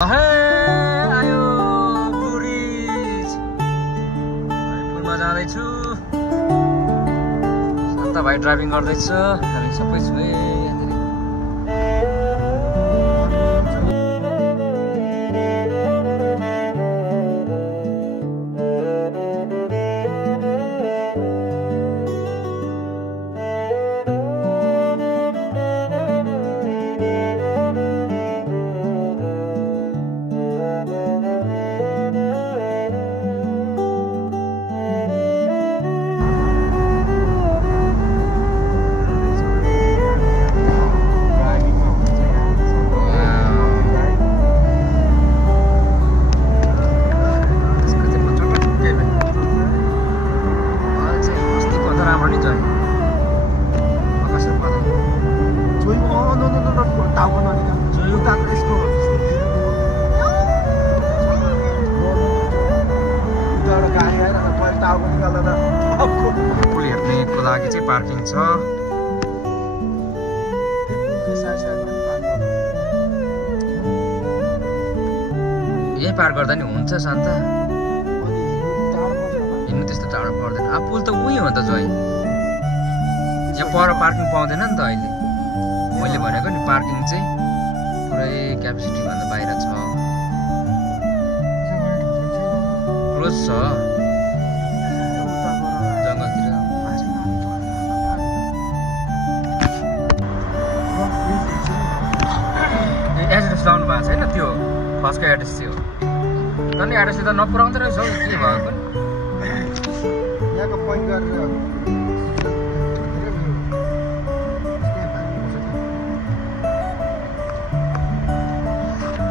आयो टुरिस्ट पुलमा जाँदैछु। सन्ता भाइ ड्राइभिङ गर्दैछ, हामी सबै छु यहाँनिर। पुल हेर्नेको लागि चाहिँ पार्किङ छ। यही पार गर्दा नि हुन्छ शान्ता, हिँड्नु त्यस्तो टाढो पर्दैन। अब पुल त उही हो त जोइ, यहाँ पर पार्किङ पाउँदैन नि त अहिले। मैले भनेको नि पार्किङ चाहिँ पुरै क्यापेसिटी भन्दा बाहिर छ, क्लोज छ। एड्रेस लाउनु भएको छैन, त्यो फर्स्टको एड्रेस चाहिँ हो। तर नि एड्रेस त नपुऱ्याउँदो रहेछ हौ, के भएको पनि। यहाँको पोइन्ट गरेर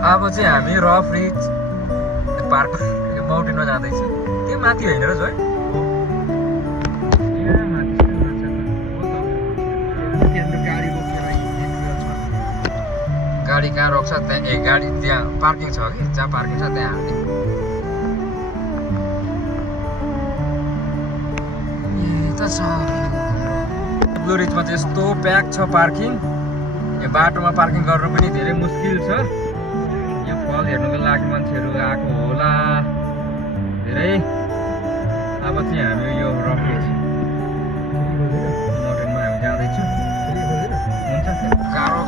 अब चाहिँ हामी रफ रिच पार्क माउन्टेनमा जाँदैछु। त्यो माथि होइन र है, गाडी कहाँ रोक्छ त्यहाँ, गाडी त्यहाँ पार्किङ छ कि, जहाँ पार्किङ छ त्यहाँ हाल्ने। त छ ब्लु रिजमा चाहिँ यस्तो प्याक छ पार्किङ। यो बाटोमा पार्किङ गर्नु पनि धेरै मुस्किल छ। यहाँ फल हेर्नुको लागि मान्छेहरू आएको होला धेरै। अब चाहिँ हामी यो रफ रिज माउन्टेनमा हामी जाँदैछौँ। हुन्छ,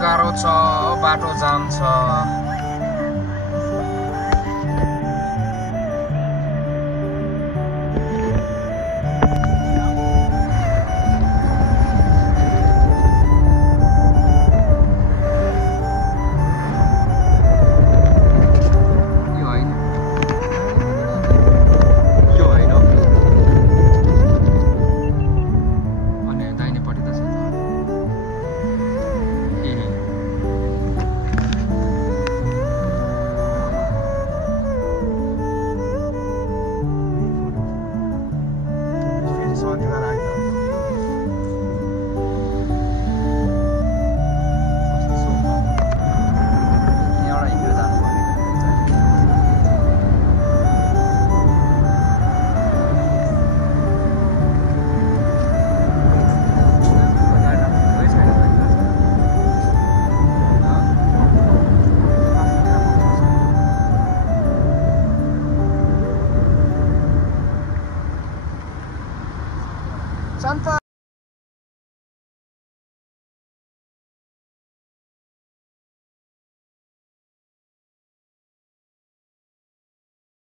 गाह्रो छ, बाटो जाम छ।